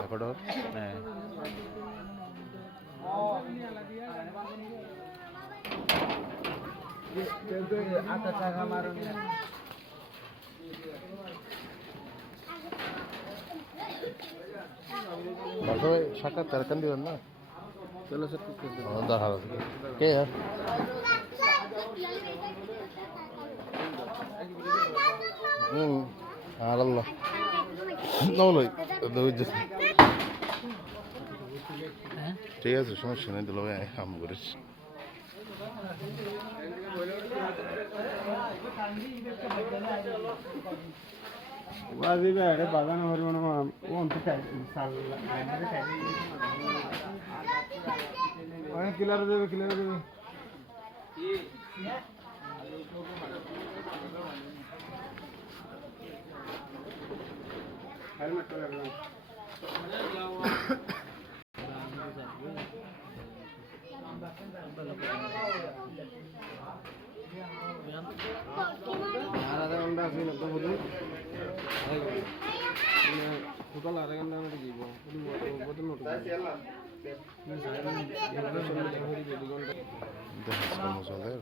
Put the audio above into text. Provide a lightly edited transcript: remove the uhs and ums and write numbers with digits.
Ecuador? সবাই সাক্ষাৎকার কেন দিবেন না? চলো স্যার দেখা কে यार على الله والله ঠিক আছে সমস্যা নেই দিল ভাই আম করিস বাগান অনেক কিলার দেবে হেলমেট আর আধা ঘন্টা আছে না তো বলুন টোটাল আধা ঘন্টা আমরা দিব কত নোট Estamos a ver.